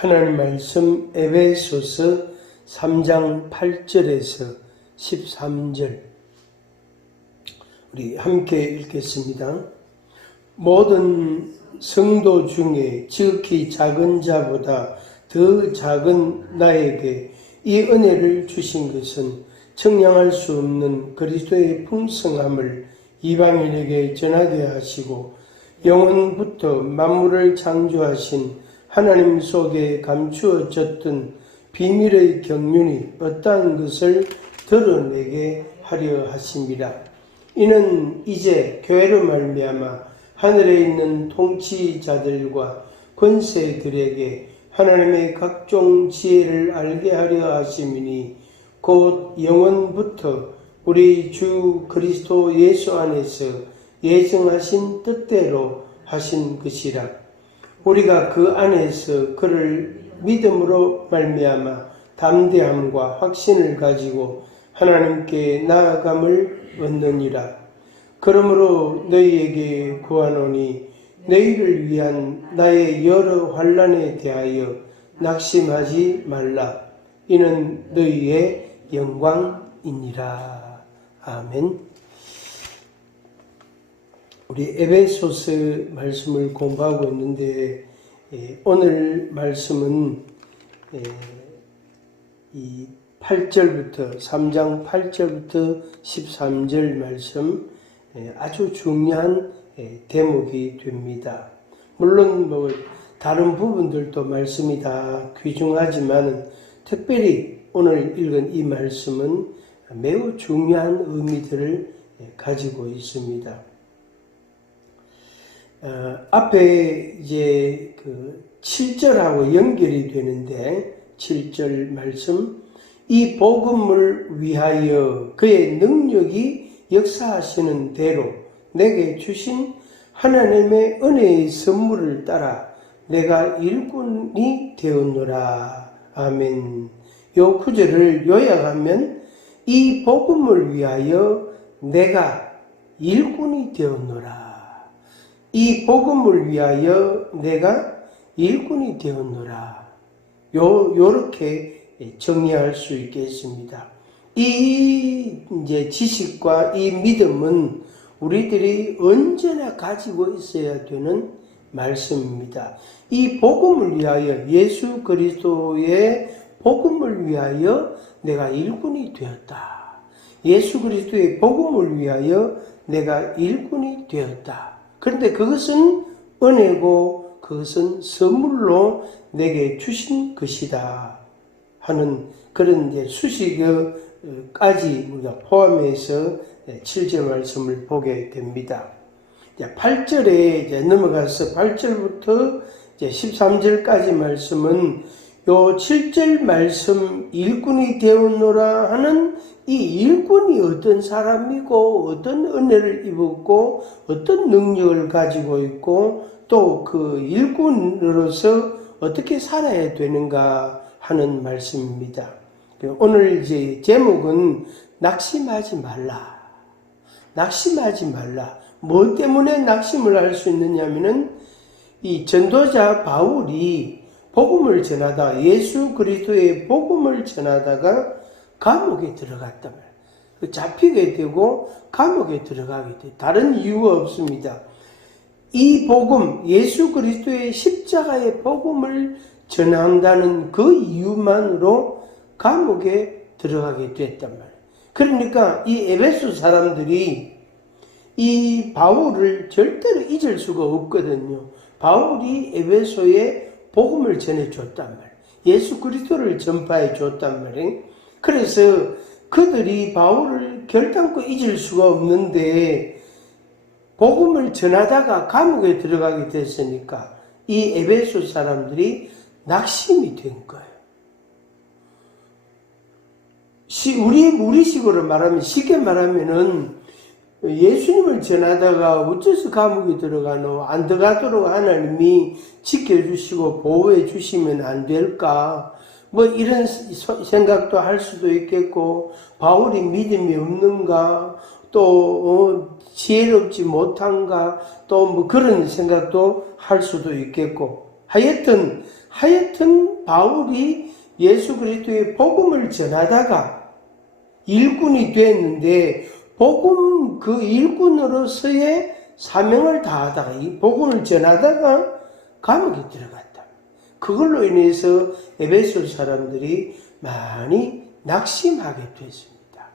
하나님 말씀 에베소서 3장 8절에서 13절 우리 함께 읽겠습니다. 모든 성도 중에 지극히 작은 자보다 더 작은 나에게 이 은혜를 주신 것은 청량할 수 없는 그리스도의 풍성함을 이방인에게 전하게 하시고 영원부터 만물을 창조하신 하나님 속에 감추어졌던 비밀의 경륜이 어떠한 것을 드러내게 하려 하심이라. 이는 이제 교회로 말미암아 하늘에 있는 통치자들과 권세들에게 하나님의 각종 지혜를 알게 하려 하심이니 곧 영원부터 우리 주 그리스도 예수 안에서 예정하신 뜻대로 하신 것이라. 우리가 그 안에서 그를 믿음으로 말미암아 담대함과 확신을 가지고 하나님께 나아감을 얻느니라. 그러므로 너희에게 구하노니 너희를 위한 나의 여러 환난에 대하여 낙심하지 말라. 이는 너희의 영광이니라. 아멘. 우리 에베소서 말씀을 공부하고 있는데 오늘 말씀은 이 8절부터 3장 8절부터 13절 말씀 아주 중요한 대목이 됩니다. 물론 다른 부분들도 말씀이 다 귀중하지만 특별히 오늘 읽은 이 말씀은 매우 중요한 의미들을 가지고 있습니다. 앞에 이제 그 7절하고 연결이 되는데 7절 말씀, 이 복음을 위하여 그의 능력이 역사하시는 대로 내게 주신 하나님의 은혜의 선물을 따라 내가 일꾼이 되었노라. 아멘. 요 구절을 요약하면 이 복음을 위하여 내가 일꾼이 되었노라. 이 복음을 위하여 내가 일꾼이 되었노라. 요렇게 정리할 수 있겠습니다. 이 이제 지식과 이 믿음은 우리들이 언제나 가지고 있어야 되는 말씀입니다. 이 복음을 위하여, 예수 그리스도의 복음을 위하여 내가 일꾼이 되었다. 예수 그리스도의 복음을 위하여 내가 일꾼이 되었다. 그런데 그것은 은혜고 그것은 선물로 내게 주신 것이다 하는 그런 이제 수식어까지 우리가 포함해서 7절 말씀을 보게 됩니다. 8절에 이제 넘어가서 8절부터 이제 13절까지 말씀은 요 7절 말씀 일꾼이 되었노라 하는 이 일꾼이 어떤 사람이고 어떤 은혜를 입었고 어떤 능력을 가지고 있고 또 그 일꾼으로서 어떻게 살아야 되는가 하는 말씀입니다. 오늘 이제 제목은 낙심하지 말라. 낙심하지 말라. 뭐 때문에 낙심을 할 수 있느냐면은 이 전도자 바울이 복음을 전하다 예수 그리스도의 복음을 전하다가 감옥에 들어갔단 말이에요. 잡히게 되고 감옥에 들어가게 돼. 다른 이유가 없습니다. 이 복음, 예수 그리스도의 십자가의 복음을 전한다는 그 이유만으로 감옥에 들어가게 됐단 말이에요. 그러니까 이 에베소 사람들이 이 바울을 절대로 잊을 수가 없거든요. 바울이 에베소에 복음을 전해줬단 말이에요. 예수 그리스도를 전파해 줬단 말이에요. 그래서 그들이 바울을 결단코 잊을 수가 없는데 복음을 전하다가 감옥에 들어가게 됐으니까 이 에베소 사람들이 낙심이 된 거예요. 우리식으로 말하면 쉽게 말하면은 예수님을 전하다가 어째서 감옥에 들어가노? 안 들어가도록 하나님이 지켜주시고 보호해 주시면 안 될까? 뭐 이런 생각도 할 수도 있겠고, 바울이 믿음이 없는가? 또 지혜롭지 못한가? 또 뭐 그런 생각도 할 수도 있겠고, 하여튼 하여튼 바울이 예수 그리스도의 복음을 전하다가 일꾼이 됐는데 복음 그 일꾼으로서의 사명을 다하다가 이 복음을 전하다가 감옥에 들어갔다. 그걸로 인해서 에베소 사람들이 많이 낙심하게 됐습니다.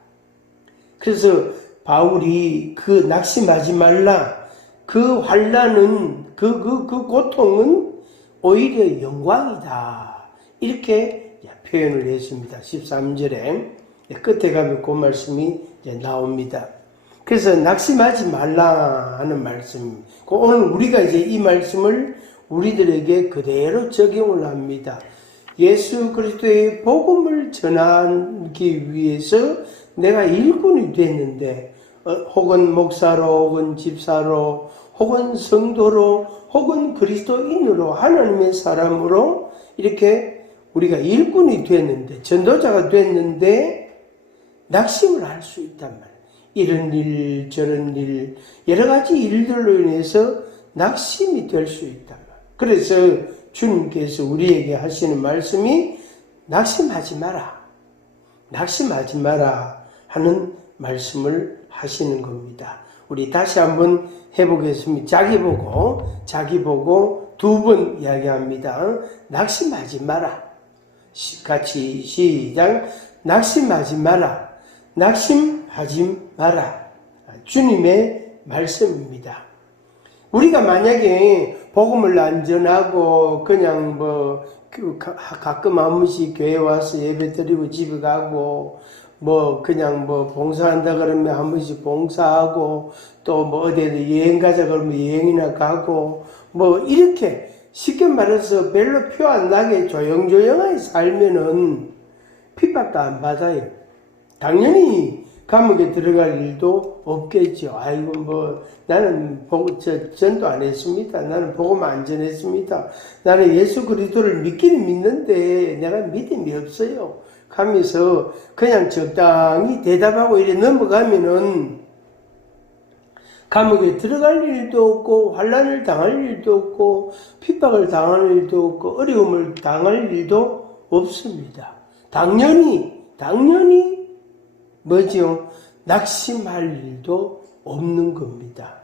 그래서 바울이 그 낙심하지 말라. 그 환난은 그 고통은 오히려 영광이다. 이렇게 표현을 했습니다. 13절에 끝에 가면 그 말씀이 나옵니다. 그래서 낙심하지 말라 하는 말씀. 오늘 우리가 이제 이 말씀을 우리들에게 그대로 적용을 합니다. 예수 그리스도의 복음을 전하기 위해서 내가 일꾼이 됐는데 혹은 목사로 혹은 집사로 혹은 성도로 혹은 그리스도인으로 하나님의 사람으로 이렇게 우리가 일꾼이 됐는데 전도자가 됐는데 낙심을 할 수 있단 말이에요. 이런 일 저런 일 여러 가지 일들로 인해서 낙심이 될 수 있단 말이에요. 그래서 주님께서 우리에게 하시는 말씀이 낙심하지 마라. 낙심하지 마라 하는 말씀을 하시는 겁니다. 우리 다시 한번 해보겠습니다. 자기 보고 두 번 이야기합니다. 낙심하지 마라. 같이 시작. 낙심하지 마라. 낙심하지 마라. 주님의 말씀입니다. 우리가 만약에 복음을 안 전하고 그냥 가끔 한 번씩 교회 와서 예배 드리고 집에 가고 그냥 봉사한다 그러면 한 번씩 봉사하고 또 어디에 여행 가자 그러면 여행이나 가고 이렇게 쉽게 말해서 별로 표 안 나게 조용조용하게 살면은 핍박도 안 받아요. 당연히 감옥에 들어갈 일도 없겠죠. 아이고 나는 전도 안 했습니다. 나는 복음 안 전했습니다. 나는 예수 그리스도를 믿기는 믿는데 내가 믿음이 없어요. 하면서 그냥 적당히 대답하고 이래 넘어가면은 감옥에 들어갈 일도 없고 환난을 당할 일도 없고 핍박을 당할 일도 없고 어려움을 당할 일도 없습니다. 당연히 뭐죠? 낙심할 일도 없는 겁니다.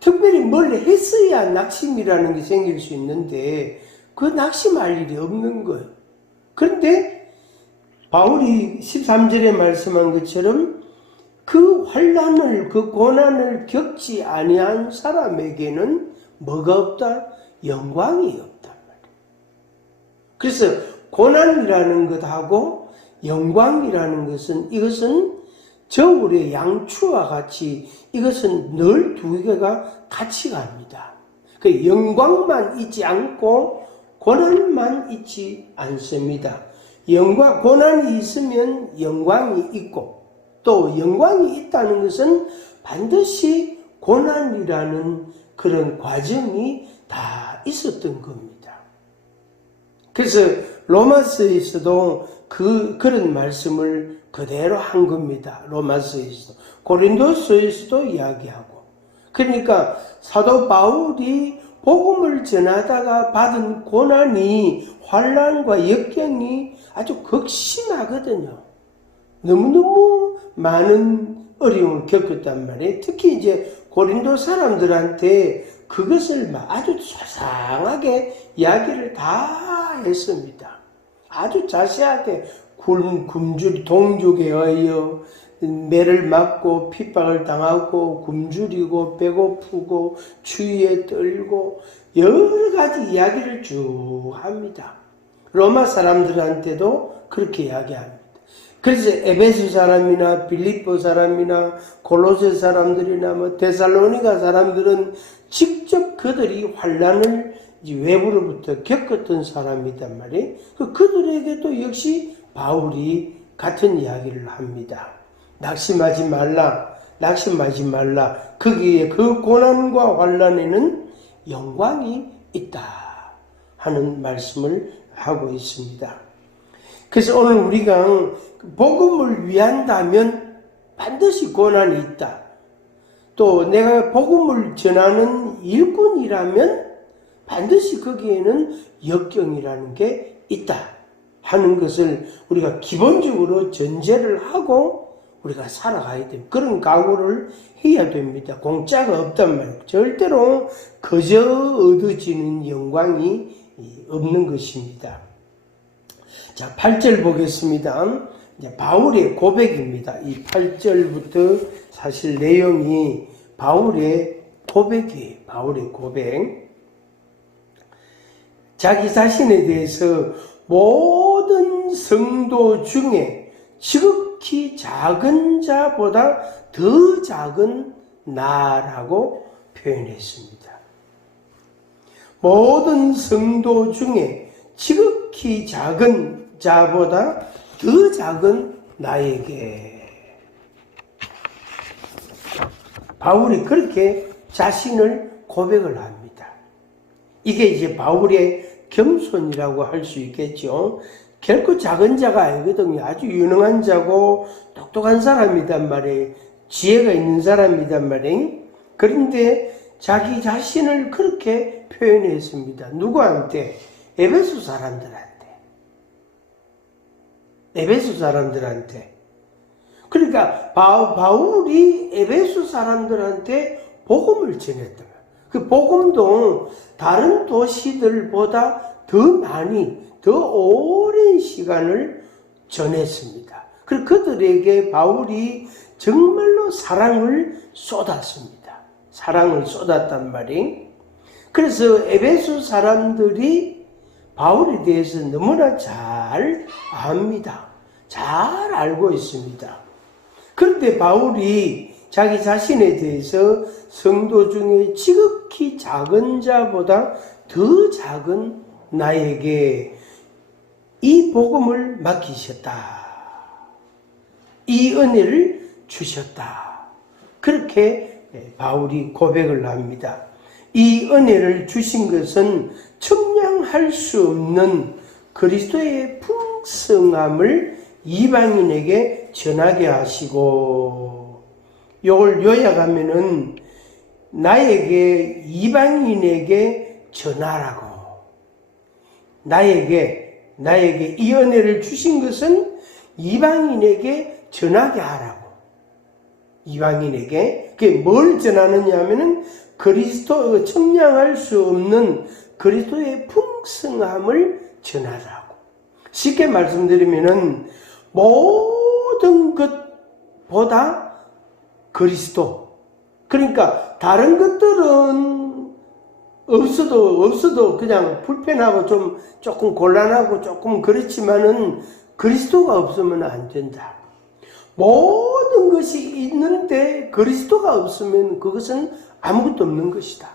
특별히 뭘 했어야 낙심이라는 게 생길 수 있는데 그 낙심할 일이 없는 거예요. 그런데 바울이 13절에 말씀한 것처럼 그 환난을 그 고난을 겪지 아니한 사람에게는 뭐가 없다? 영광이 없단 말이에요. 그래서 고난이라는 것하고 영광이라는 것은 이것은 저울의 양추와 같이 이것은 늘 두 개가 같이 갑니다. 그 영광만 있지 않고 고난만 있지 않습니다. 고난이 있으면 영광이 있고 또 영광이 있다는 것은 반드시 고난이라는 그런 과정이 다 있었던 겁니다. 그래서 로마서에서도 그런 말씀을 그대로 한 겁니다. 로마서에서도 고린도서에서도 이야기하고 그러니까 사도 바울이 복음을 전하다가 받은 고난이 환난과 역경이 아주 극심하거든요. 너무너무 많은 어려움을 겪었단 말이에요. 특히 이제 고린도 사람들한테 그것을 아주 소상하게 이야기를 다 했습니다. 아주 자세하게 굶주리 동족에 의하여 매를 맞고 핍박을 당하고 굶주리고 배고프고 추위에 떨고 여러 가지 이야기를 쭉 합니다. 로마 사람들한테도 그렇게 이야기합니다. 그래서 에베소 사람이나 빌립보 사람이나 골로새 사람들이나 데살로니가 사람들은 직접 그들이 환난을 외부로부터 겪었던 사람이단 말이에요. 그들에게도 역시 바울이 같은 이야기를 합니다. 낙심하지 말라. 거기에 그 고난과 환난에는 영광이 있다 하는 말씀을 하고 있습니다. 그래서 오늘 우리가 복음을 위한다면 반드시 고난이 있다. 또 내가 복음을 전하는 일꾼이라면 반드시 거기에는 역경이라는 게 있다 하는 것을 우리가 기본적으로 전제를 하고 우리가 살아가야 됩니다. 그런 각오를 해야 됩니다. 공짜가 없단 말이에요. 절대로 그저 얻어지는 영광이 없는 것입니다. 자, 8절 보겠습니다. 이제 바울의 고백입니다. 이 8절부터 사실 내용이 바울의 고백이에요. 바울의 고백. 자기 자신에 대해서 모든 성도 중에 지극히 작은 자보다 더 작은 나라고 표현했습니다. 모든 성도 중에 지극히 작은 자보다 더 작은 나에게. 바울이 그렇게 자신을 고백을 합니다. 이게 이제 바울의 겸손이라고 할 수 있겠죠. 결코 작은 자가 아니거든요. 아주 유능한 자고 똑똑한 사람이단 말이에요. 지혜가 있는 사람이단 말이에요. 그런데 자기 자신을 그렇게 표현했습니다. 누구한테? 에베소 사람들한테. 에베소 사람들한테. 그러니까 바울이 에베소 사람들한테 복음을 전했다. 그 복음도 다른 도시들보다 더 많이, 더 오랜 시간을 전했습니다. 그리고 그들에게 바울이 정말로 사랑을 쏟았습니다. 사랑을 쏟았단 말이에요. 그래서 에베소 사람들이 바울에 대해서 너무나 잘 압니다. 잘 알고 있습니다. 그런데 바울이 자기 자신에 대해서 성도 중에 지극히 작은 자보다 더 작은 나에게 이 복음을 맡기셨다. 이 은혜를 주셨다. 그렇게 바울이 고백을 합니다. 이 은혜를 주신 것은 측량할 수 없는 그리스도의 풍성함을 이방인에게 전하게 하시고, 이걸 요약하면은 나에게, 이방인에게 전하라고. 나에게 이 은혜를 주신 것은 이방인에게 전하게 하라고. 이방인에게. 그게 뭘 전하느냐 하면은 그리스도, 측량할 수 없는 그리스도의 풍성함을 전하라고. 쉽게 말씀드리면은 모든 것보다 그리스도. 그러니까 다른 것들은 없어도 그냥 불편하고 조금 곤란하고 조금 그렇지만은 그리스도가 없으면 안 된다. 모든 것이 있는데 그리스도가 없으면 그것은 아무것도 없는 것이다.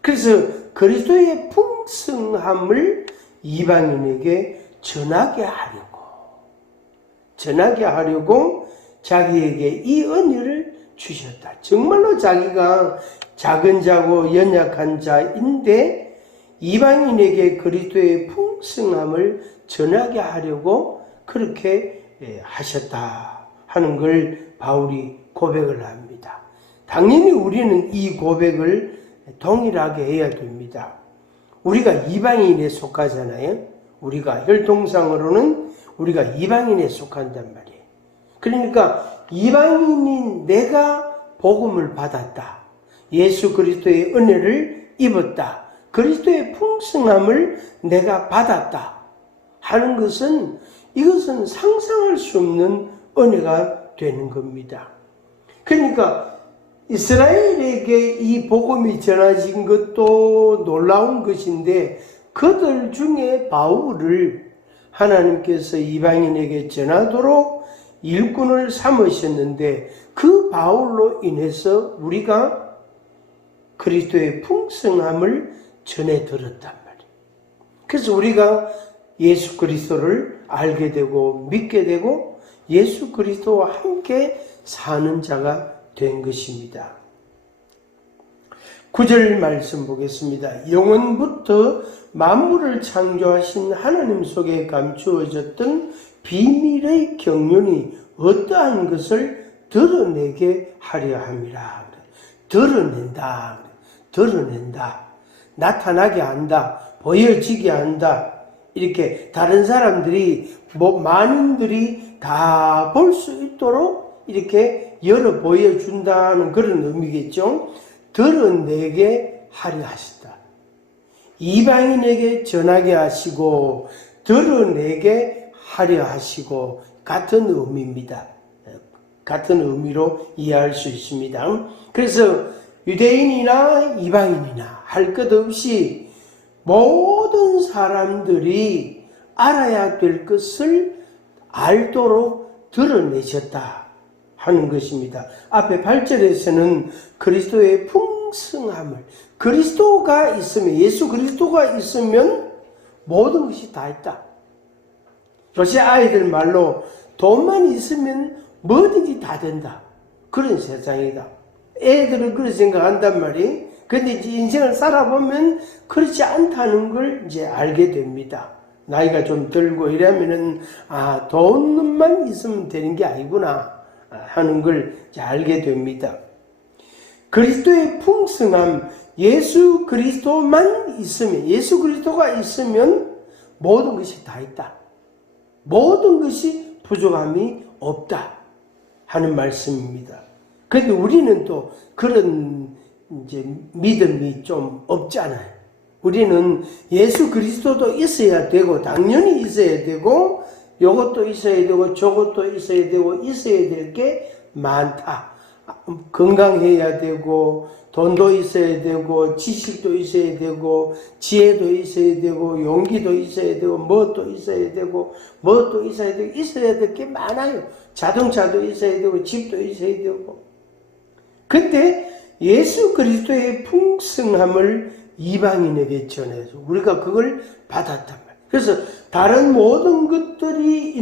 그래서 그리스도의 풍성함을 이방인에게 전하게 하려고 자기에게 이 은혜를 주셨다. 정말로 자기가 작은 자고 연약한 자인데 이방인에게 그리스도의 풍성함을 전하게 하려고 그렇게 하셨다 하는 걸 바울이 고백을 합니다. 당연히 우리는 이 고백을 동일하게 해야 됩니다. 우리가 이방인에 속하잖아요. 우리가 혈통상으로는 우리가 이방인에 속한단 말이에요. 그러니까 이방인인 내가 복음을 받았다. 예수 그리스도의 은혜를 입었다. 그리스도의 풍성함을 내가 받았다 하는 것은, 이것은 상상할 수 없는 은혜가 되는 겁니다. 그러니까 이스라엘에게 이 복음이 전해진 것도 놀라운 것인데, 그들 중에 바울을 하나님께서 이방인에게 전하도록 일꾼을 삼으셨는데, 그 바울로 인해서 우리가 그리스도의 풍성함을 전해 들었단 말이에요. 그래서 우리가 예수 그리스도를 알게 되고 믿게 되고 예수 그리스도와 함께 사는 자가 된 것입니다. 9절 말씀 보겠습니다. 영원부터 만물을 창조하신 하나님 속에 감추어졌던 비밀의 경륜이 어떠한 것을 드러내게 하려 함이라. 드러낸다. 나타나게 한다. 보여지게 한다. 이렇게 다른 사람들이 많은들이 다 볼 수 있도록 이렇게 열어 보여준다는 그런 의미겠죠. 드러내게 하려 하시다. 이방인에게 전하게 하시고 드러내게 하려 하시고 같은 의미입니다. 같은 의미로 이해할 수 있습니다. 그래서 유대인이나 이방인이나 할 것 없이 모든 사람들이 알아야 될 것을 알도록 드러내셨다 하는 것입니다. 앞에 8절에서는 그리스도의 풍성함을, 그리스도가 있으면, 예수 그리스도가 있으면 모든 것이 다 있다. 러시아 아이들 말로 돈만 있으면 뭐든지 다 된다. 그런 세상이다. 애들은 그렇게 생각한단 말이에요. 근데 이제 인생을 살아보면 그렇지 않다는 걸 이제 알게 됩니다. 나이가 좀 들고 이러면은, 돈만 있으면 되는 게 아니구나 하는 걸 이제 알게 됩니다. 그리스도의 풍성함, 예수 그리스도만 있으면, 예수 그리스도가 있으면 모든 것이 다 있다. 모든 것이 부족함이 없다 하는 말씀입니다. 그런데 우리는 또 그런 이제 믿음이 좀 없잖아요. 우리는 예수 그리스도도 있어야 되고, 당연히 있어야 되고, 요것도 있어야 되고, 저것도 있어야 되고, 있어야 될 게 많다. 건강해야 되고, 돈도 있어야 되고, 지식도 있어야 되고, 지혜도 있어야 되고, 용기도 있어야 되고, 뭣도 있어야 되고, 뭣도 있어야 되고, 있어야 될 게 많아요. 자동차도 있어야 되고, 집도 있어야 되고. 근데 예수 그리스도의 풍성함을 이방인에게 전해서 우리가 그걸 받았단 말이에요. 그래서 다른 모든 것들이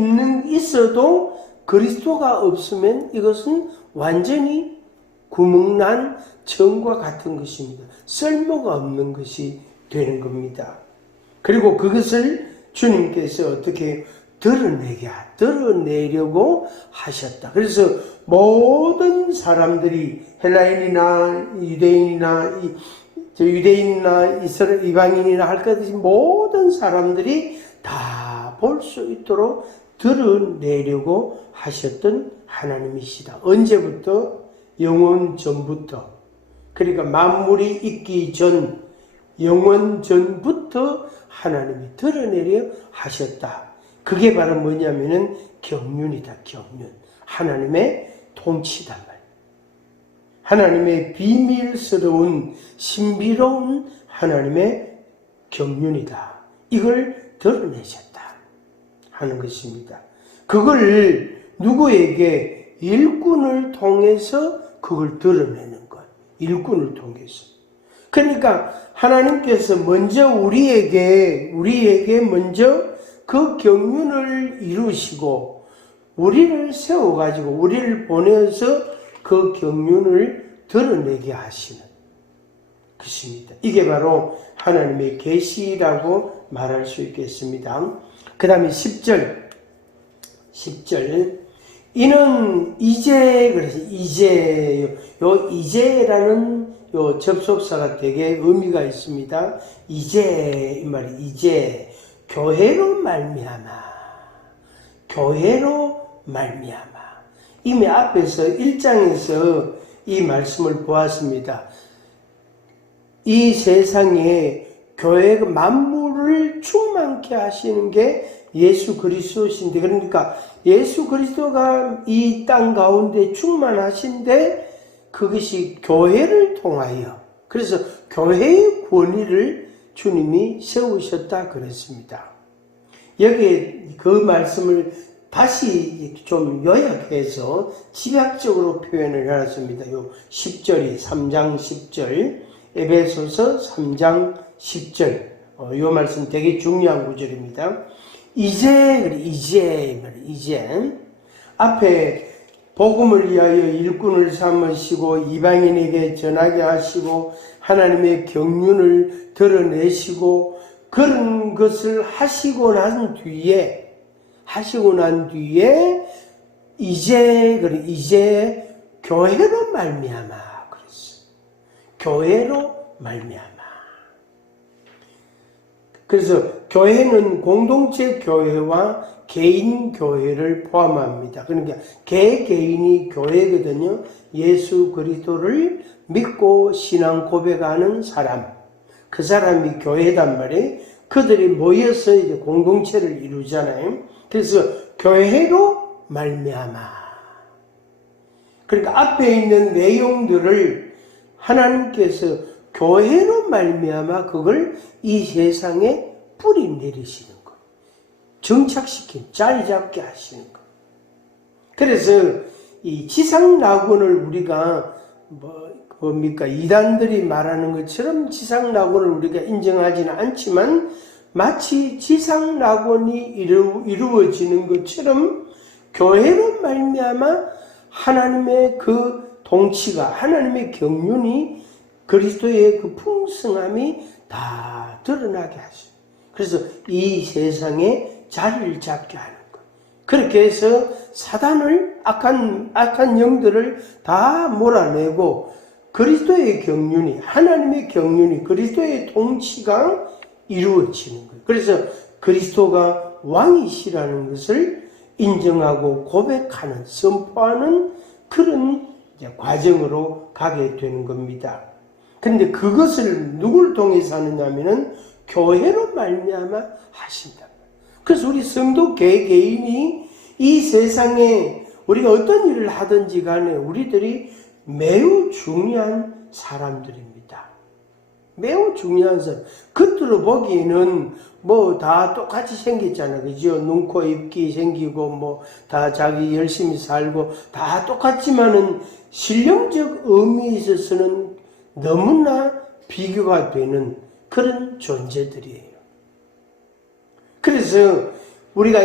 있어도 그리스도가 없으면 이것은 완전히 구멍난 정과 같은 것입니다. 쓸모가 없는 것이 되는 겁니다. 그리고 그것을 주님께서 어떻게 드러내려고 하셨다. 그래서 모든 사람들이 헬라인이나 유대인이나 이방인이나 할 것 없이 모든 사람들이 다 볼 수 있도록 드러내려고 하셨던 하나님이시다. 언제부터? 영원 전부터. 그러니까 만물이 있기 전, 영원 전부터 하나님이 드러내려 하셨다. 그게 바로 뭐냐면은 경륜이다. 경륜. 하나님의 통치단 말이에요. 하나님의 비밀스러운 신비로운 하나님의 경륜이다. 이걸 드러내셨다 하는 것입니다. 그걸 누구에게? 일꾼을 통해서 그걸 드러내는 것. 일꾼을 통해서. 그러니까 하나님께서 먼저 우리에게 먼저 그 경륜을 이루시고 우리를 세워가지고 우리를 보내서 그 경륜을 드러내게 하시는 것입니다. 이게 바로 하나님의 계시라고 말할 수 있겠습니다. 그 다음에 10절 이는 이제, 그래서 이제라는 요 접속사가 되게 의미가 있습니다. 이제, 이 말이 이제, 교회로 말미암아. 이미 앞에서 1장에서 이 말씀을 보았습니다. 이 세상에 교회가 만물을 충만케 하시는 게 예수 그리스도신데, 그러니까 예수 그리스도가 이 땅 가운데 충만하신데 그것이 교회를 통하여, 그래서 교회의 권위를 주님이 세우셨다 그랬습니다. 여기에 그 말씀을 다시 좀 요약해서 집약적으로 표현을 해놨습니다. 요 10절이 3장 10절, 에베소서 3장 10절, 요 말씀 되게 중요한 구절입니다. 이제 앞에 복음을 위하여 일꾼을 삼으시고 이방인에게 전하게 하시고 하나님의 경륜을 드러내시고 그런 것을 하시고 난 뒤에 이제 교회로 말미암아 그랬어. 교회로 말미암아. 그래서 교회는 공동체 교회와 개인 교회를 포함합니다. 그러니까 개개인이 교회거든요. 예수 그리스도를 믿고 신앙 고백하는 사람, 그 사람이 교회단 말이에요. 그들이 모여서 이제 공동체를 이루잖아요. 그래서 교회로 말미암아. 그러니까 앞에 있는 내용들을 하나님께서 교회로 말미암아 그걸 이 세상에 뿌리 내리시는 거예요. 정착시킨, 자리 잡게 하시는 거예요. 그래서 이 지상낙원을 우리가 뭡니까? 이단들이 말하는 것처럼 지상낙원을 우리가 인정하지는 않지만 마치 지상낙원이 이루어지는 것처럼 교회로 말미암아 하나님의 그 통치가, 하나님의 경륜이, 그리스도의 그 풍성함이 다 드러나게 하셔요. 그래서 이 세상에 자리를 잡게 하는 거예요. 그렇게 해서 사단을, 악한 영들을 다 몰아내고 그리스도의 경륜이, 하나님의 경륜이, 그리스도의 통치가 이루어지는 거예요. 그래서 그리스도가 왕이시라는 것을 인정하고 고백하는, 선포하는 그런 과정으로 가게 되는 겁니다. 근데 그것을 누굴 통해서 하느냐면은 교회로 말미암아 하신다. 그래서 우리 성도 개개인이 이 세상에 우리가 어떤 일을 하든지 간에 우리들이 매우 중요한 사람들입니다. 매우 중요한 사람. 겉으로 보기에는 뭐 다 똑같이 생겼잖아. 그죠? 눈, 코, 입기 생기고 뭐 다 자기 열심히 살고 다 똑같지만은 신령적 의미에 있어서는 너무나 비교가 되는 그런 존재들이에요. 그래서 우리가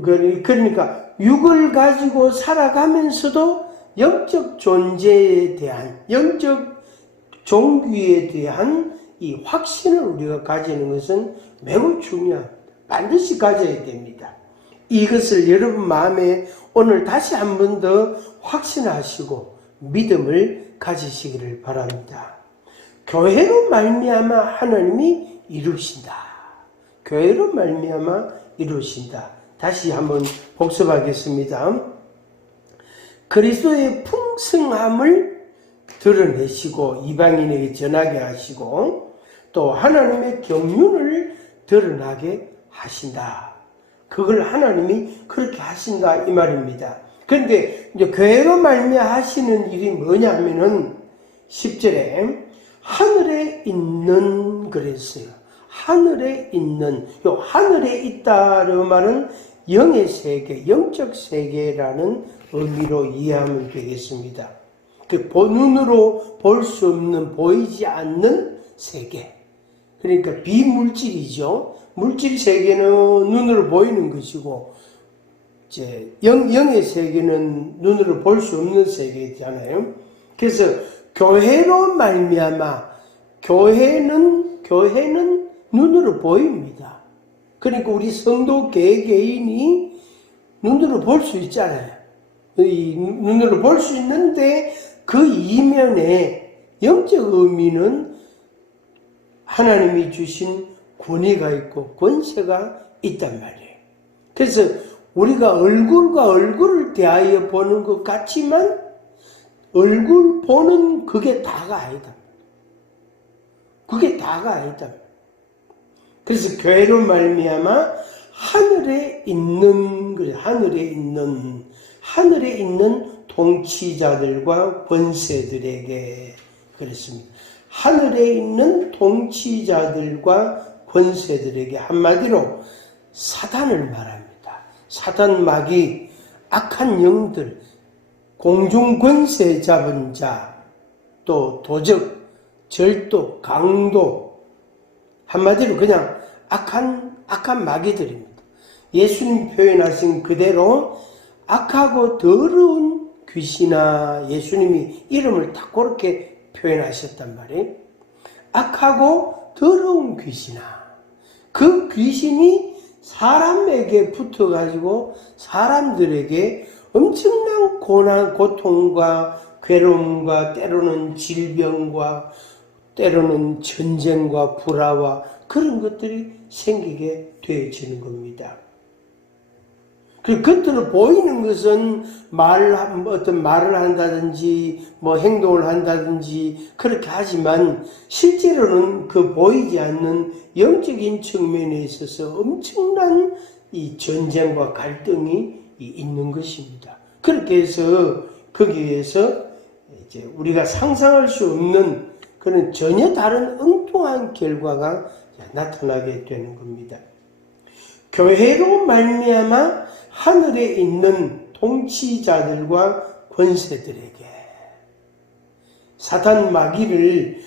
그러니까 육을 가지고 살아가면서도 영적 존재에 대한, 영적 종귀에 대한 이 확신을 우리가 가지는 것은 매우 중요합니다. 반드시 가져야 됩니다. 이것을 여러분 마음에 오늘 다시 한 번 더 확신하시고 믿음을 가지시기를 바랍니다. 교회로 말미암아 하나님이 이루신다. 교회로 말미암아 이루신다. 다시 한번 복습하겠습니다. 그리스도의 풍성함을 드러내시고 이방인에게 전하게 하시고 또 하나님의 경륜을 드러나게 하신다. 그걸 하나님이 그렇게 하신다 이 말입니다. 그런데 이제 교회로 말미암아 하시는 일이 뭐냐면은 10절에 하늘에 있는 그랬어요. 하늘에 있는, 요 하늘에 있다는 말은 영의 세계, 영적 세계라는 의미로 이해하면 되겠습니다. 눈으로 볼 수 없는, 보이지 않는 세계. 그러니까 비물질이죠. 물질 세계는 눈으로 보이는 것이고, 이제 영의 세계는 눈으로 볼 수 없는 세계잖아요. 그래서 교회로 말미암아 교회는 눈으로 보입니다. 그러니까 우리 성도 개개인이 눈으로 볼 수 있잖아요. 눈으로 볼 수 있는데 그 이면에 영적 의미는 하나님이 주신 권위가 있고 권세가 있단 말이에요. 그래서 우리가 얼굴과 얼굴을 대하여 보는 것 같지만 얼굴 보는 그게 다가 아니다. 그게 다가 아니다. 그래서 교회로 말미암아 하늘에 있는 통치자들과 권세들에게 그랬습니다. 하늘에 있는 통치자들과 권세들에게 한마디로 사단을 말합니다. 사단 마귀, 악한 영들, 공중 권세 잡은 자, 또 도적, 절도, 강도, 한마디로 그냥 악한 마귀들입니다. 예수님 표현하신 그대로 악하고 더러운 귀신아, 예수님이 이름을 딱 그렇게 표현하셨단 말이에요. 악하고 더러운 귀신아. 그 귀신이 사람에게 붙어가지고 사람들에게 엄청난 고난, 고통과 괴로움과 때로는 질병과 때로는 전쟁과 불화와 그런 것들이 생기게 되어지는 겁니다. 그 겉으로 보이는 것은 어떤 말을 한다든지 행동을 한다든지 그렇게 하지만 실제로는 그 보이지 않는 영적인 측면에 있어서 엄청난 이 전쟁과 갈등이 있는 것입니다. 그렇게 해서 거기에서 이제 우리가 상상할 수 없는 그런 전혀 다른 엉뚱한 결과가 나타나게 되는 겁니다. 교회로 말미암아 하늘에 있는 통치자들과 권세들에게 사탄 마귀,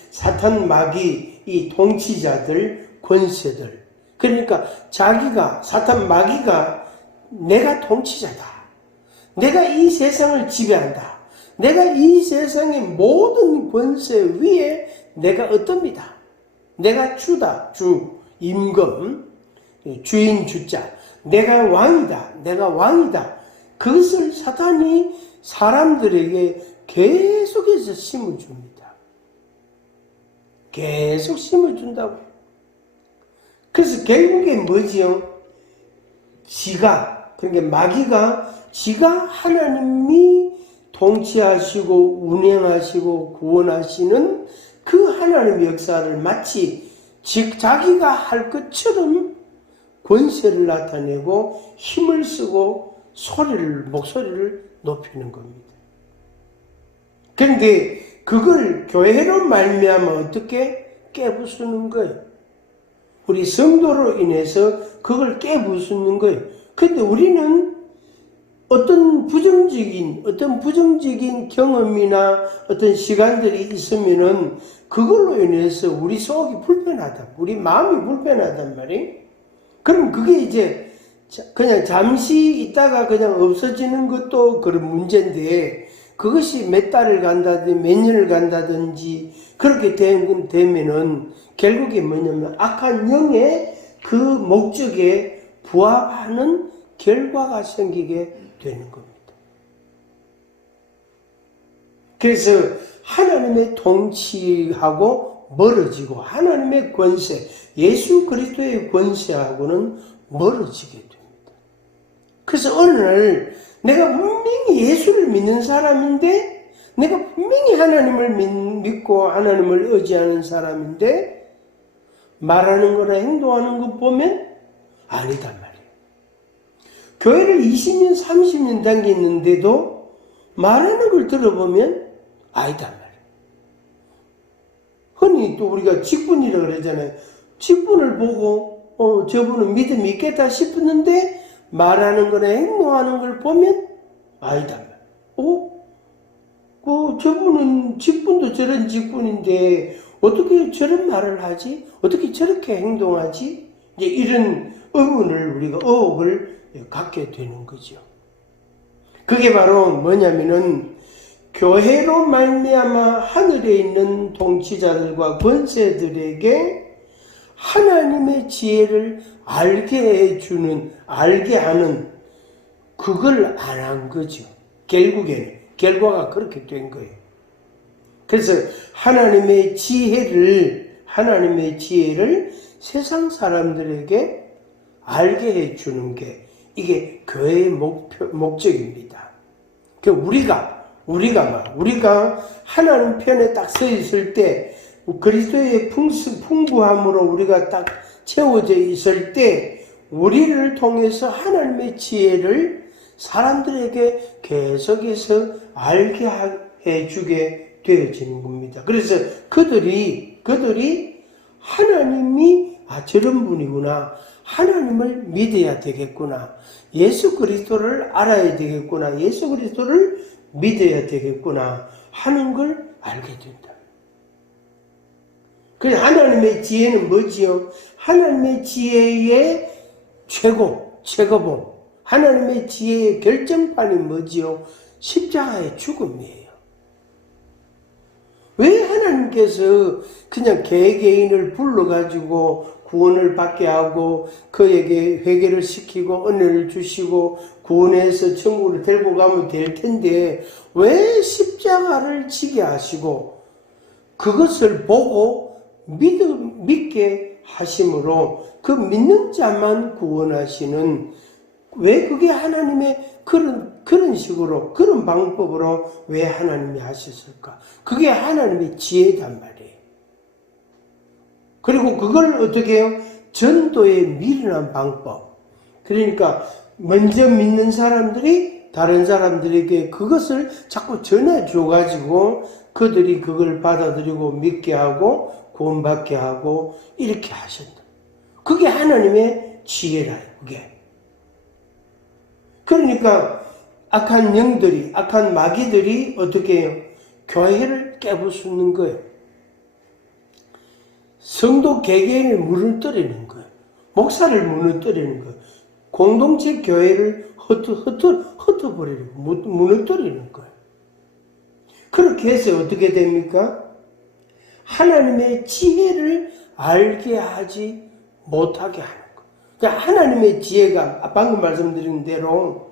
이 통치자들, 권세들, 그러니까 사탄 마귀가 내가 통치자다, 내가 이 세상을 지배한다, 내가 이 세상의 모든 권세 위에 내가 어떻습니다. 내가 주다, 임금, 주인 주자, 내가 왕이다. 그것을 사탄이 사람들에게 계속해서 심어줍니다. 계속 심어준다고. 그래서 결국에 뭐지요? 그러니까 마귀가 지가 하나님이 통치하시고 운행하시고 구원하시는 그 하나님의 역사를 마치 자기가 할 것처럼 권세를 나타내고 힘을 쓰고 목소리를 높이는 겁니다. 그런데 그걸 교회로 말미암아 어떻게 깨부수는 거예요? 우리 성도로 인해서 그걸 깨부수는 거예요. 그런데 우리는 어떤 부정적인 경험이나 어떤 시간들이 있으면은 그걸로 인해서 우리 속이 불편하다, 우리 마음이 불편하단 말이에요. 그럼 그게 이제 그냥 잠시 있다가 그냥 없어지는 것도 그런 문제인데, 그것이 몇 달을 간다든지 몇 년을 간다든지 그렇게 되면은 결국에 뭐냐면 악한 영의 그 목적에 부합하는 결과가 생기게 되는 겁니다. 그래서 하나님의 통치하고 멀어지고 하나님의 권세, 예수 그리스도의 권세하고는 멀어지게 됩니다. 그래서 어느 날 내가 분명히 예수를 믿는 사람인데, 내가 분명히 하나님을 믿고 하나님을 의지하는 사람인데 말하는 거나 행동하는 거 보면 아니단 말이에요. 교회를 20년, 30년 다녔는데도 말하는 걸 들어보면 아니단 말이에요. 흔히 또 우리가 직분이라고 그러잖아요. 직분을 보고 저분은 믿음이 있겠다 싶었는데 말하는 거나 행동하는 걸 보면 아니단 말이에요. 저분은 직분도 저런 직분인데 어떻게 저런 말을 하지? 어떻게 저렇게 행동하지? 이제 이런 의혹을 갖게 되는 거죠. 그게 바로 뭐냐면은 교회로 말미암아 하늘에 있는 통치자들과 권세들에게 하나님의 지혜를 알게 하는 그걸 안 한 거죠. 결국에는 결과가 그렇게 된 거예요. 그래서 하나님의 지혜를 세상 사람들에게 알게 해주는 게 이게 교회의 목적입니다. 우리가 하나님 편에 딱 서 있을 때, 그리스도의 풍부함으로 우리가 딱 채워져 있을 때, 우리를 통해서 하나님의 지혜를 사람들에게 계속해서 알게 해주게 되어지는 겁니다. 그래서 그들이 하나님이 저런 분이구나, 하나님을 믿어야 되겠구나, 예수 그리스도를 알아야 되겠구나, 예수 그리스도를 믿어야 되겠구나 하는 걸 알게 된다. 그래서 하나님의 지혜는 뭐지요? 하나님의 지혜의 최고봉, 하나님의 지혜의 결정판이 뭐지요? 십자가의 죽음이에요. 왜 하나님께서 그냥 개개인을 불러가지고 구원을 받게 하고 그에게 회개를 시키고 은혜를 주시고 구원해서 천국으로 데리고 가면 될 텐데 왜 십자가를 지게 하시고 그것을 보고 믿게 하심으로 그 믿는 자만 구원하시는, 왜 그게 하나님의 그런 식으로, 그런 방법으로 왜 하나님이 하셨을까? 그게 하나님의 지혜단 말이에요. 그리고 그걸 어떻게 해요? 전도에 미련한 방법. 그러니까 먼저 믿는 사람들이 다른 사람들에게 그것을 자꾸 전해줘가지고 그들이 그걸 받아들이고 믿게 하고 구원받게 하고 이렇게 하신다. 그게 하나님의 지혜라요, 그게. 그러니까 악한 영들이, 악한 마귀들이 어떻게 해요? 교회를 깨부수는 거예요. 성도 개개인을 무너뜨리는 거예요. 목사를 무너뜨리는 거예요. 공동체 교회를 흩어버리고 무너뜨리는 거예요. 그렇게 해서 어떻게 됩니까? 하나님의 지혜를 알게 하지 못하게 하는 거예요. 그러니까 하나님의 지혜가 방금 말씀드린 대로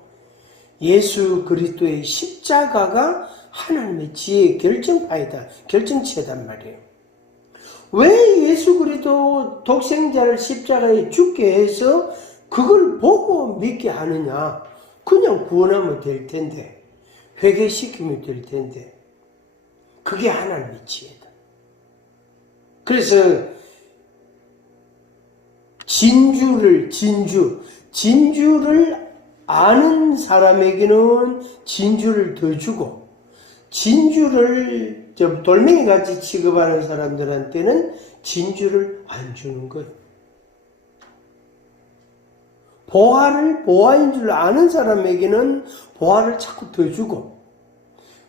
예수 그리스도의 십자가가 하나님의 지혜의 결정체단 말이에요. 왜 예수 그리스도 독생자를 십자가에 죽게 해서 그걸 보고 믿게 하느냐? 그냥 구원하면 될 텐데, 회개시키면 될 텐데, 그게 하나님의 지혜다. 그래서 진주를 아는 사람에게는 진주를 더 주고, 진주를 돌멩이 같이 취급하는 사람들한테는 진주를 안 주는 거예요. 보화인 줄 아는 사람에게는 보화를 자꾸 더 주고,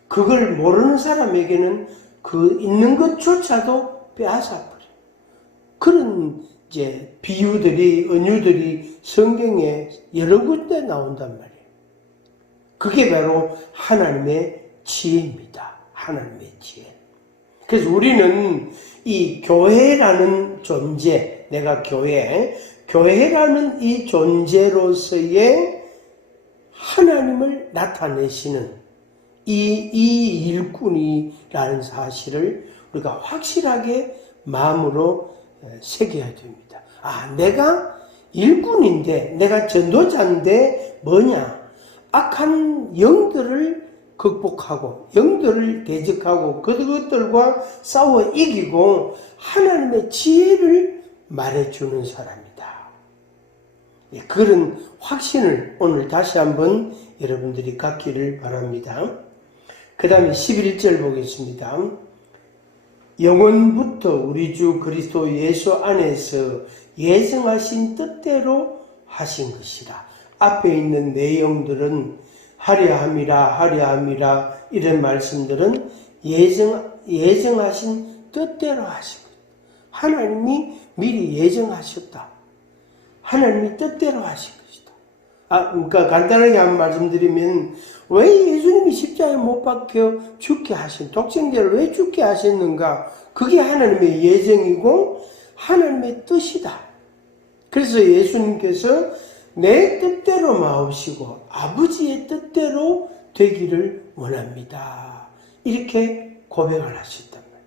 그걸 모르는 사람에게는 그 있는 것조차도 빼앗아버려. 그런 비유들이, 은유들이 성경에 여러 군데 나온단 말이에요. 그게 바로 하나님의 지혜입니다. 하나님의 지혜. 그래서 우리는 이 교회라는 존재, 내가 교회라는 이 존재로서의 하나님을 나타내시는 이 일꾼이라는 사실을 우리가 확실하게 마음으로 새겨야 됩니다. 내가 일꾼인데, 내가 전도자인데 뭐냐? 악한 영들을 극복하고, 영들을 대적하고, 그것들과 싸워 이기고 하나님의 지혜를 말해주는 사람이다. 그런 확신을 오늘 다시 한번 여러분들이 갖기를 바랍니다. 그 다음에 11절 보겠습니다. 영원부터 우리 주 그리스도 예수 안에서 예정하신 뜻대로 하신 것이라. 앞에 있는 내용들은 하려함이라 이런 말씀들은 예정하신 뜻대로 하신 것. 하나님이 미리 예정하셨다. 하나님이 뜻대로 하신 것이다. 그러니까 간단하게 한 말씀드리면, 왜 예수님이 십자가에 못 박혀 죽게 하신, 독생자를 왜 죽게 하셨는가? 그게 하나님의 예정이고 하나님의 뜻이다. 그래서 예수님께서 내 뜻대로 마옵시고 아버지의 뜻대로 되기를 원합니다. 이렇게 고백을 하셨단 말이에요.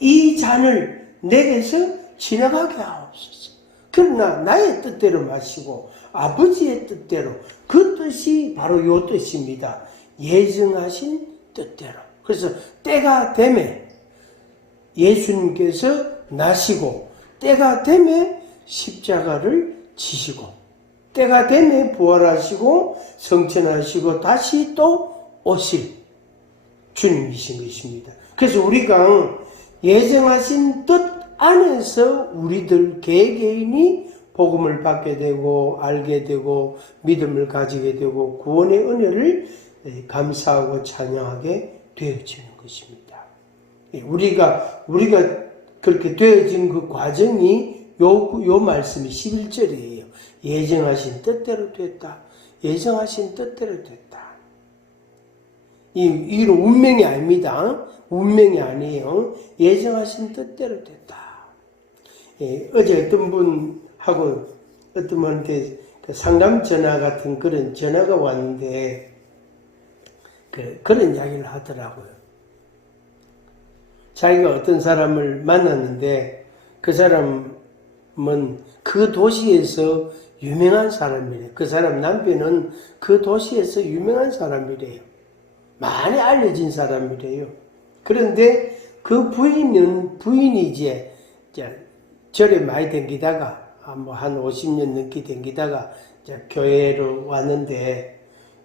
이 잔을 내게서 지나가게 하옵소서. 그러나 나의 뜻대로 마시고 아버지의 뜻대로, 그 뜻이 바로 요 뜻입니다. 예정하신 뜻대로. 그래서 때가 되매 예수님께서 나시고, 때가 되매 십자가를 지시고, 때가 되매 부활하시고 성천하시고 다시 또 오실 주님이신 것입니다. 그래서 우리가 예정하신 뜻 안에서 우리들 개개인이 복음을 받게 되고 알게 되고 믿음을 가지게 되고 구원의 은혜를 감사하고 찬양하게 되어지는 것입니다. 우리가 그렇게 되어진 그 과정이 요 말씀이 11절이에요. 예정하신 뜻대로 됐다. 예정하신 뜻대로 됐다. 이건 운명이 아닙니다. 운명이 아니에요. 예정하신 뜻대로 됐다. 어제 어떤 분하고 어떤 분한테 상담 전화 같은 그런 전화가 왔는데 그런 이야기를 하더라고요. 자기가 어떤 사람을 만났는데 그 사람은 그 도시에서 유명한 사람이래요. 그 사람 남편은 그 도시에서 유명한 사람이래요. 많이 알려진 사람이래요. 그런데 그 부인이 이제 절에 많이 댕기다가 한 50년 넘게 댕기다가 이제 교회로 왔는데,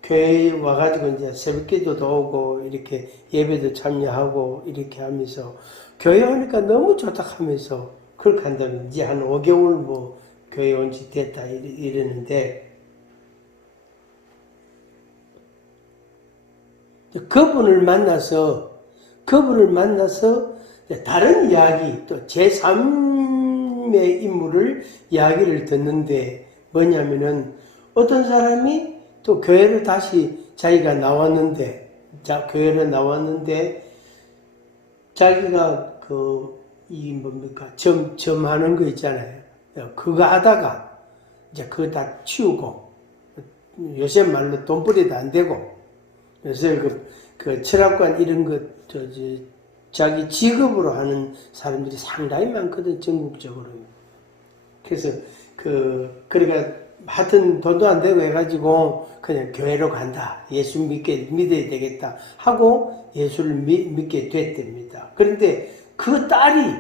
교회에 와가지고 이제 새벽기도도 오고 이렇게 예배도 참여하고 이렇게 하면서 교회 오니까 너무 좋다 하면서 그렇게 한다면 이제 한 5개월 뭐 교회 온 지 됐다 이러는데, 그분을 만나서 다른 이야기, 또 제3의 인물을 이야기를 듣는데, 뭐냐면은 어떤 사람이 또 교회를 다시 자기가 교회를 나왔는데 자기가 점하는 거 있잖아요. 그거 하다가 이제 그거 다 치우고, 요새 말로 돈벌이도 안 되고, 요새 그 철학관 이런 것, 자기 직업으로 하는 사람들이 상당히 많거든, 전국적으로. 그래서 그러니까 하여튼 돈도 안 되고 해가지고 그냥 교회로 간다. 예수 믿어야 되겠다 하고 예수를 믿게 됐답니다. 그런데 그 딸이,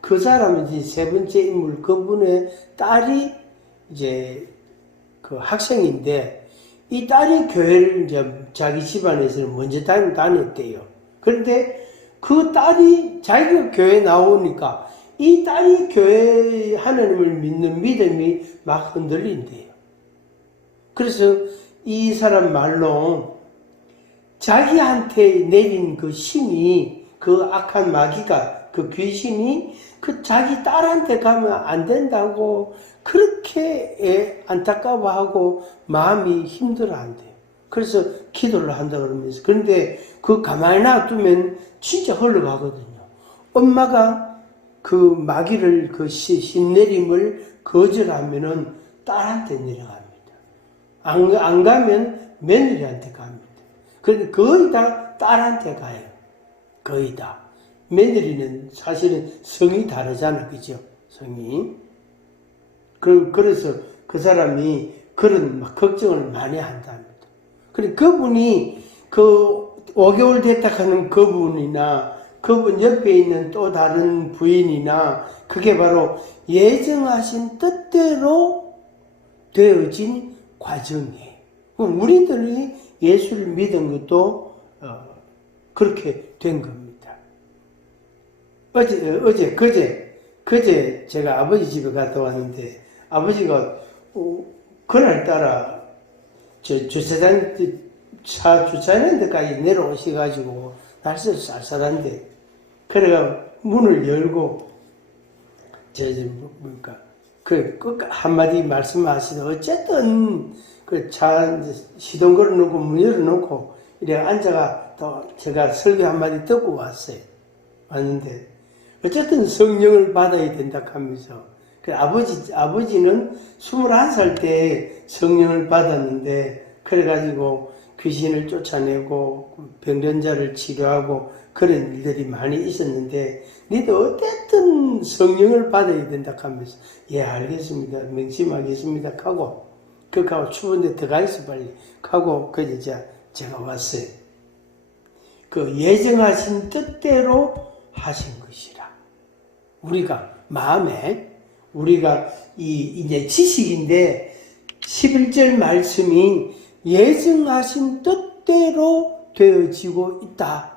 그 사람은 이제 세 번째 인물, 그분의 딸이 이제 그 학생인데, 이 딸이 교회를 이제 자기 집안에서는 먼저 다녔대요. 그런데 그 딸이 자기가 교회 나오니까 이 딸이 교회 하나님을 믿는 믿음이 막 흔들린대요. 그래서 이 사람 말로 자기한테 내린 그 신이, 그 악한 마귀가, 그 귀신이 그 자기 딸한테 가면 안 된다고 그렇게 안타까워하고 마음이 힘들어한대요. 그래서 기도를 한다 그러면서. 그런데 그 가만히 놔두면 진짜 흘러가거든요. 엄마가 그 마귀를, 그 신내림을 거절하면은 딸한테 내려갑니다. 안 가면 며느리한테 갑니다. 그런데 거의 다 딸한테 가요. 거의 다. 며느리는 사실은 성이 다르잖아, 그죠? 성이. 그래서 그 사람이 그런 걱정을 많이 한답니다. 그래, 그분이 5개월 됐다 하는 그분이나 그분 옆에 있는 또 다른 부인이나, 그게 바로 예정하신 뜻대로 되어진 과정이에요. 우리들이 예수를 믿은 것도 그렇게 된 겁니다. 그제 제가 아버지 집에 갔다 왔는데, 아버지가 그날따라 차 주차하는 데까지 내려오셔가지고, 날씨도 쌀쌀한데, 그래가 문을 열고, 한마디 말씀하시다. 어쨌든, 차 시동 걸어놓고, 문 열어놓고, 이래 앉아가 또 제가 설교 한마디 듣고 왔는데, 어쨌든 성령을 받아야 된다 하면서, 아버지는 21살 때 성령을 받았는데, 그래가지고 귀신을 쫓아내고 병변자를 치료하고 그런 일들이 많이 있었는데, 니도 어쨌든 성령을 받아야 된다 하면서, 예, 알겠습니다, 명심하겠습니다 하고, 그하고 추운데 들어가 있어 빨리 하고, 제가 왔어요. 그 예정하신 뜻대로 하신 것이라. 우리가 마음에, 우리가 이제 지식인데 11절 말씀이 예정하신 뜻대로 되어지고 있다.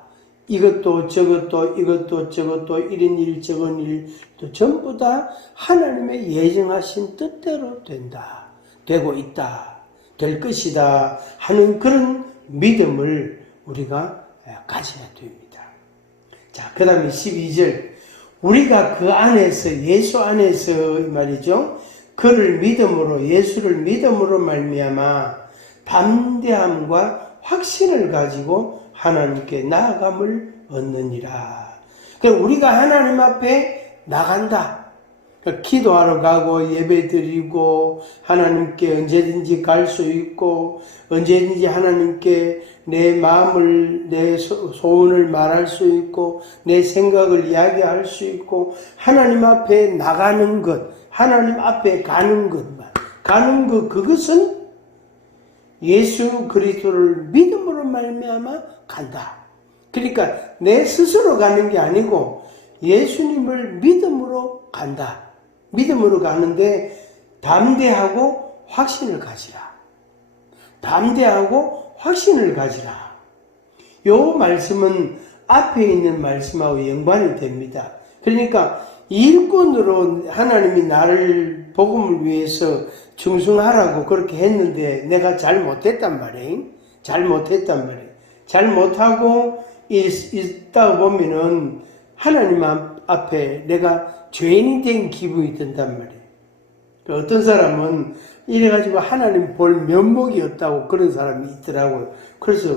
이것도 저것도 이런 일 저런 일도 전부 다 하나님의 예정하신 뜻대로 된다. 되고 있다. 될 것이다 하는 그런 믿음을 우리가 가져야 됩니다. 자, 그 다음에 12절. 우리가 그 안에서, 예수 안에서 말이죠. 그를 믿음으로, 예수를 믿음으로 말미암아 담대함과 확신을 가지고 하나님께 나아감을 얻느니라. 그러니까 우리가 하나님 앞에 나간다. 그러니까 기도하러 가고 예배 드리고 하나님께 언제든지 갈 수 있고 언제든지 하나님께 내 마음을 내 소원을 말할 수 있고 내 생각을 이야기할 수 있고 하나님 앞에 나가는 것, 하나님 앞에 가는 것만 가는 것 그것은 예수 그리스도를 믿음으로 말미암아 간다. 그러니까 내 스스로 가는 게 아니고 예수님을 믿음으로 간다. 믿음으로 가는데 담대하고 확신을 가지라. 담대하고 확신을 가지라. 요 말씀은 앞에 있는 말씀하고 연관이 됩니다. 그러니까 일꾼으로 하나님이 나를 복음을 위해서 충성하라고 그렇게 했는데 내가 잘 못했단 말이에요. 잘 못했단 말이에요. 잘 못하고 있다 보면은 하나님 앞에 내가 죄인이 된 기분이 든단 말이에요. 어떤 사람은 이래가지고 하나님 볼 면목이 없다고 그런 사람이 있더라고요. 그래서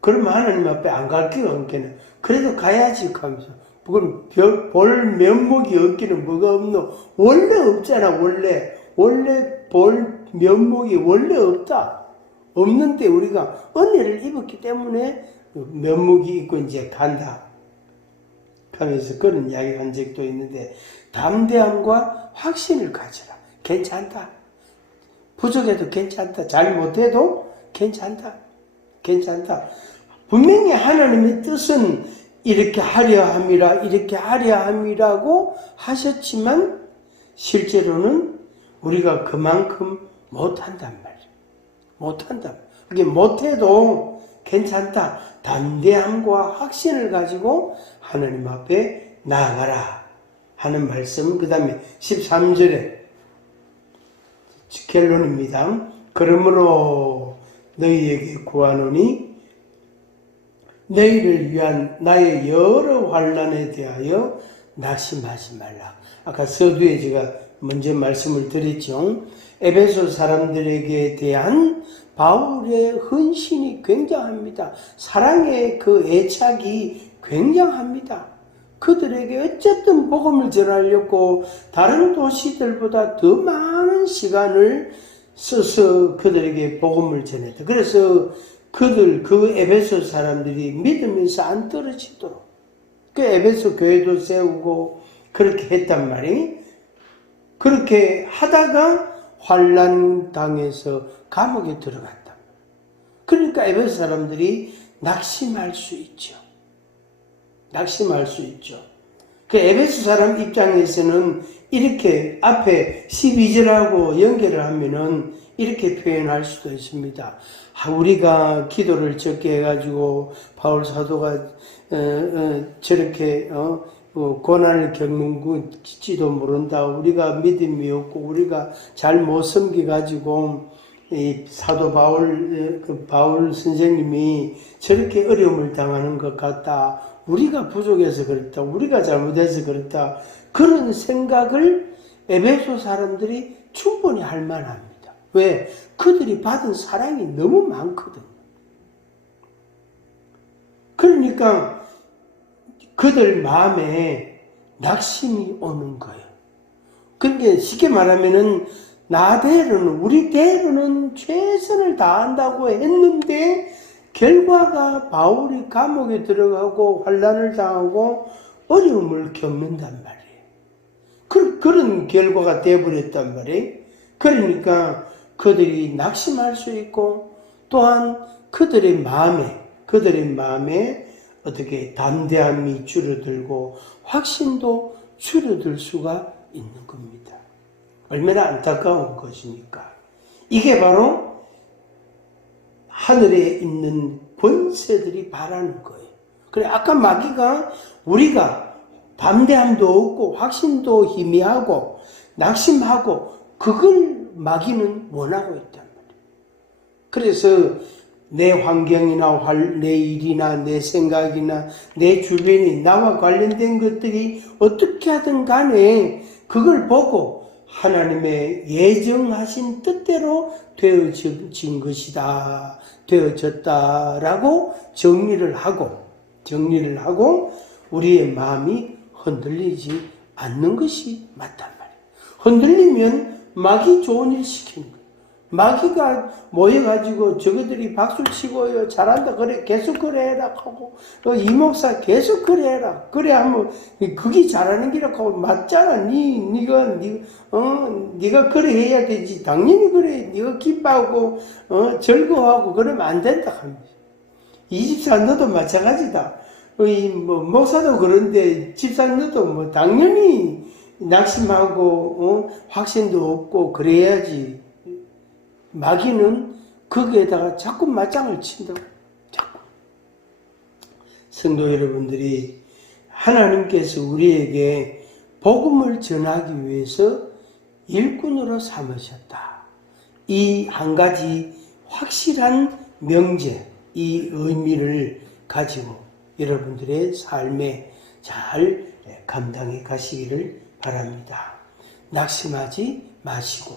그러면 하나님 앞에 안 갈 기가 없겠네. 그래도 가야지 하면서 그럼 볼 면목이 없기는 뭐가 없노? 원래 없잖아. 원래 볼 면목이 원래 없다. 없는데 우리가 은혜를 입었기 때문에 면목이 있고 이제 간다 하면서 그런 이야기 한 적도 있는데 담대함과 확신을 가져라. 괜찮다. 부족해도 괜찮다. 잘 못해도 괜찮다. 괜찮다. 분명히 하나님의 뜻은 이렇게 하려 함이라 이렇게 하려 함이라고 하셨지만 실제로는 우리가 그만큼 못한단 말이에요. 못한다. 그게 못해도 괜찮다. 담대함과 확신을 가지고 하나님 앞에 나아가라 하는 말씀. 그 다음에 13절에 결론입니다. 그러므로 너희에게 구하노니 너희를 위한 나의 여러 환난에 대하여 낙심하지 말라. 아까 서두에 제가 먼저 말씀을 드렸죠. 에베소 사람들에게 대한 바울의 헌신이 굉장합니다. 사랑의 그 애착이 굉장합니다. 그들에게 어쨌든 복음을 전하려고 다른 도시들보다 더 많은 시간을 써서 그들에게 복음을 전했다. 그래서 그 에베소 사람들이 믿으면서 안 떨어지도록 그 에베소 교회도 세우고 그렇게 했단 말이에요. 그렇게 하다가 환난 당해서 감옥에 들어갔다. 그러니까 에베소 사람들이 낙심할 수 있죠. 낙심할 수 있죠. 그 에베소 사람 입장에서는 이렇게 앞에 12절하고 연결을 하면은 이렇게 표현할 수도 있습니다. 우리가 기도를 적게 해가지고 바울 사도가 저렇게 고난을 겪는지도 모른다. 우리가 믿음이 없고 우리가 잘 못 섬겨가지고 이 사도 바울 선생님이 저렇게 어려움을 당하는 것 같다. 우리가 부족해서 그렇다. 우리가 잘못해서 그렇다. 그런 생각을 에베소 사람들이 충분히 할 만합니다. 왜? 그들이 받은 사랑이 너무 많거든요. 그러니까 그들 마음에 낙심이 오는 거예요. 그러니까 쉽게 말하면은 우리 대로는 최선을 다한다고 했는데 결과가 바울이 감옥에 들어가고 환난을 당하고 어려움을 겪는단 말이에요. 그런 결과가 되어버렸단 말이에요. 그러니까 그들이 낙심할 수 있고 또한 그들의 마음에 어떻게 담대함이 줄어들고 확신도 줄어들 수가 있는 겁니다. 얼마나 안타까운 것입니까? 이게 바로 하늘에 있는 권세들이 바라는 거예요. 그래 아까 마귀가 우리가 담대함도 없고 확신도 희미하고 낙심하고 그걸 마귀는 원하고 있단 말이에요. 그래서 내 환경이나 내 일이나 내 생각이나 내 주변이 나와 관련된 것들이 어떻게 하든 간에 그걸 보고 하나님의 예정하신 뜻대로 되어진 것이다. 되어졌다라고 정리를 하고 우리의 마음이 흔들리지 않는 것이 맞단 말이에요. 흔들리면 마귀 좋은 일 시키는 거예요. 마귀가 모여가지고 저거들이 박수를 치고요. 잘한다. 그래. 계속 그래 해라 하고. 이 목사 계속 그래 해라. 그래 하면 그게 잘하는 기라고 하고 맞잖아. 네가 그래 해야 되지. 당연히 그래. 네가 기뻐하고 즐거워하고 그러면 안 된다 합니다. 이 집사 너도 마찬가지다. 목사도 그런데 집사 너도 당연히 낙심하고 확신도 없고 그래야지. 마귀는 거기에다가 자꾸 맞장을 친다고. 자꾸. 성도 여러분들이 하나님께서 우리에게 복음을 전하기 위해서 일꾼으로 삼으셨다. 이 한 가지 확실한 명제, 이 의미를 가지고 여러분들의 삶에 잘 감당해 가시기를 바랍니다. 낙심하지 마시고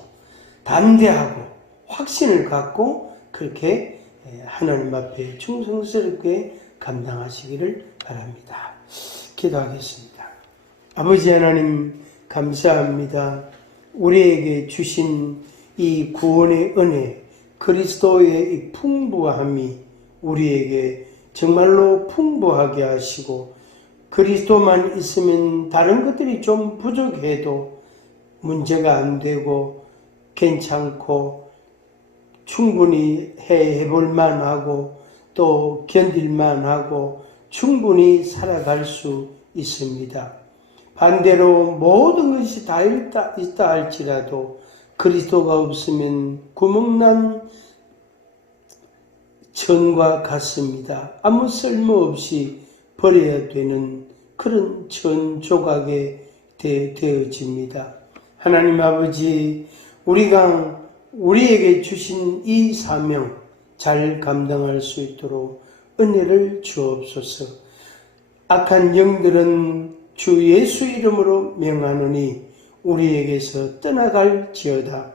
담대하고 확신을 갖고 그렇게 하나님 앞에 충성스럽게 감당하시기를 바랍니다. 기도하겠습니다. 아버지 하나님 감사합니다. 우리에게 주신 이 구원의 은혜, 그리스도의 이 풍부함이 우리에게 정말로 풍부하게 하시고 그리스도만 있으면 다른 것들이 좀 부족해도 문제가 안 되고 괜찮고 충분히 해볼 만하고 또 견딜만 하고 충분히 살아갈 수 있습니다. 반대로 모든 것이 다 있다 할지라도 그리스도가 없으면 구멍난 천과 같습니다. 아무 쓸모없이 버려야 되는 그런 천 조각에 되어집니다. 하나님 아버지, 우리가 우리에게 주신 이 사명 잘 감당할 수 있도록 은혜를 주옵소서. 악한 영들은 주 예수 이름으로 명하노니 우리에게서 떠나갈지어다.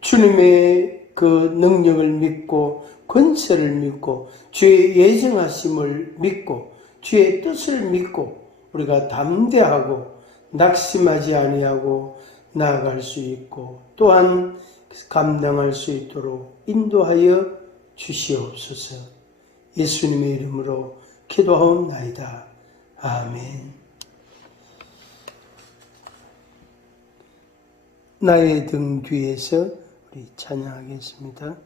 주님의 그 능력을 믿고 권세를 믿고 주의 예정하심을 믿고 주의 뜻을 믿고 우리가 담대하고 낙심하지 아니하고 나아갈 수 있고 또한 감당할 수 있도록 인도하여 주시옵소서. 예수님의 이름으로 기도하옵나이다. 아멘. 나의 등 뒤에서 우리 찬양하겠습니다.